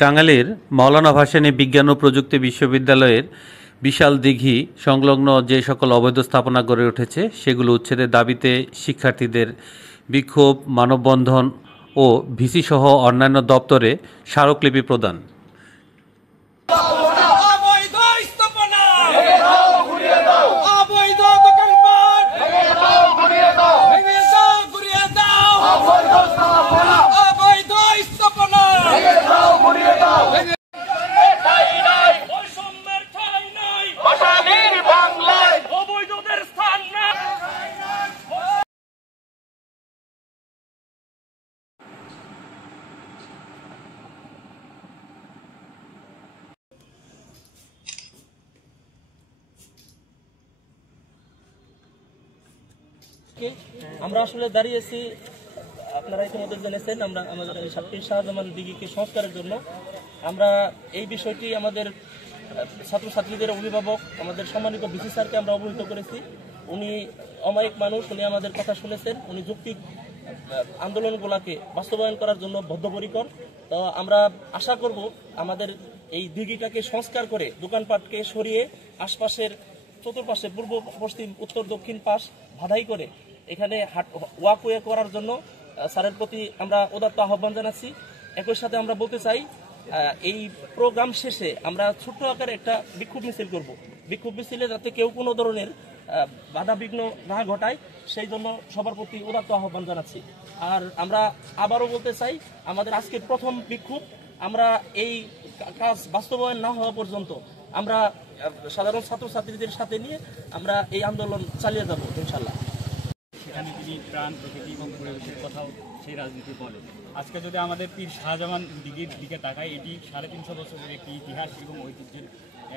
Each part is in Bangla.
টাঙ্গাইলের মাওলানা ভাসানী বিজ্ঞান ও প্রযুক্তি বিশ্ববিদ্যালয়ের বিশাল দিঘি সংলগ্ন যে সকল অবৈধ স্থাপনা গড়ে উঠেছে সেগুলো উচ্ছেদের দাবিতে শিক্ষার্থীদের বিক্ষোভ, মানববন্ধন ও ভিসি সহ অন্যান্য দপ্তরে স্মারকলিপি প্রদান। আমরা আসলে দাঁড়িয়েছি, আপনারা ইতিমধ্যে জেনেছেন, আমরা আমাদের পীর শাহজামান দিঘিকে সংস্কারের জন্য আমরা এই বিষয়টি আমাদের ছাত্রছাত্রীদের অভিভাবক আমাদের সম্মানিত ভিসি স্যারকে আমরা অবহিত করেছি। উনি অমায়িক মানুষ, উনি আমাদের কথা শুনেছেন, উনি যৌক্তিক আন্দোলনগুলোকে বাস্তবায়ন করার জন্য বদ্ধপরিকর। তো আমরা আশা করব আমাদের এই দিঘিটাকে সংস্কার করে দোকানপাটকে সরিয়ে আশপাশের চতুর্পাশে পূর্ব পশ্চিম উত্তর দক্ষিণ পাশ বাধাই করে এখানে ওয়াকওয়ে করার জন্য স্যারের প্রতি আমরা উদাত্ত আহ্বান জানাচ্ছি। একই সাথে আমরা বলতে চাই, এই প্রোগ্রাম শেষে আমরা ছোট্ট আকারে একটা বিক্ষোভ মিছিল করব। বিক্ষোভ মিছিলে যাতে কেউ কোনো ধরনের বাধা বিঘ্ন না ঘটায় সেই জন্য সবার প্রতি উদাত্ত আহ্বান জানাচ্ছি। আর আমরা আবারও বলতে চাই, আমাদের আজকের প্রথম বিক্ষোভ, আমরা এই কাজ বাস্তবায়ন না হওয়া পর্যন্ত আমরা সাধারণ ছাত্রছাত্রীদের সাথে নিয়ে আমরা এই আন্দোলন চালিয়ে যাব ইনশাল্লাহ। সেখানে তিনি প্রাণ, প্রকৃতি এবং পরিবেশের কথাও সেই রাজনীতি বলে। আজকে যদি আমাদের পীর শাহজামান দিঘির দিকে তাকায়, এটি 350 বছরের একটি ইতিহাস এবং ঐতিহ্যের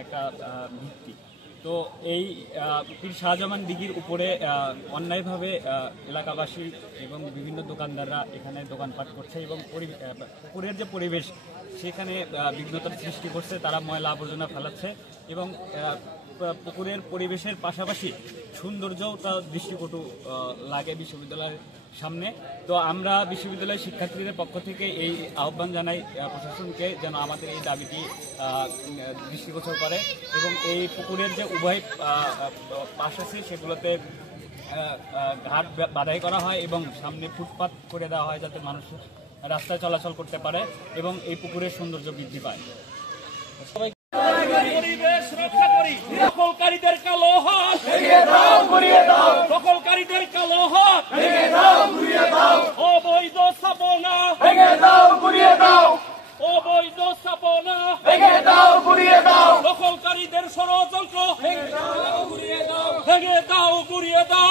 একটা ভিত্তি। তো এই পীর শাহজামান দিঘির উপরে অন্যায়ভাবে এলাকাবাসী এবং বিভিন্ন দোকানদাররা এখানে দোকানপাট করছে এবং পুকুরের যে পরিবেশ সেখানে বিঘ্নতার সৃষ্টি করছে। তারা ময়লা আবর্জনা ফেলাচ্ছে এবং পুকুরের পরিবেশের পাশাপাশি সৌন্দর্যও তার দৃষ্টিকটু লাগে বিশ্ববিদ্যালয়ের সামনে। তো আমরা বিশ্ববিদ্যালয়ের শিক্ষার্থীদের পক্ষ থেকে এই আহ্বান জানাই প্রশাসনকে যেন আমাদের এই দাবিটি দৃষ্টিগোচর করে এবং এই পুকুরের যে উভয় পাশ আছে সেগুলোতে ঘাট বাধাই করা হয় এবং সামনে ফুটপাত করে দেওয়া হয় যাতে মানুষ রাস্তায় চলাচল করতে পারে এবং এই পুকুরের সৌন্দর্য বৃদ্ধি পায়। পরিবেশ রক্ষা করি, দখলকারীদের কালো হাত ভেঙে দাও, গুড়িয়ে দাও, দখলকারীদের কালো হাত ভেঙে দাও, গুড়িয়ে দাও, অবৈধ স্থাপনা ভেঙে দাও, গুড়িয়ে দাও, অবৈধ স্থাপনা ভেঙে দাও, গুড়িয়ে দাও, দখলকারীদের ষড়যন্ত্র ভেঙে দাও, গুড়িয়ে দাও, ভেঙে দাও, গুড়িয়ে দাও।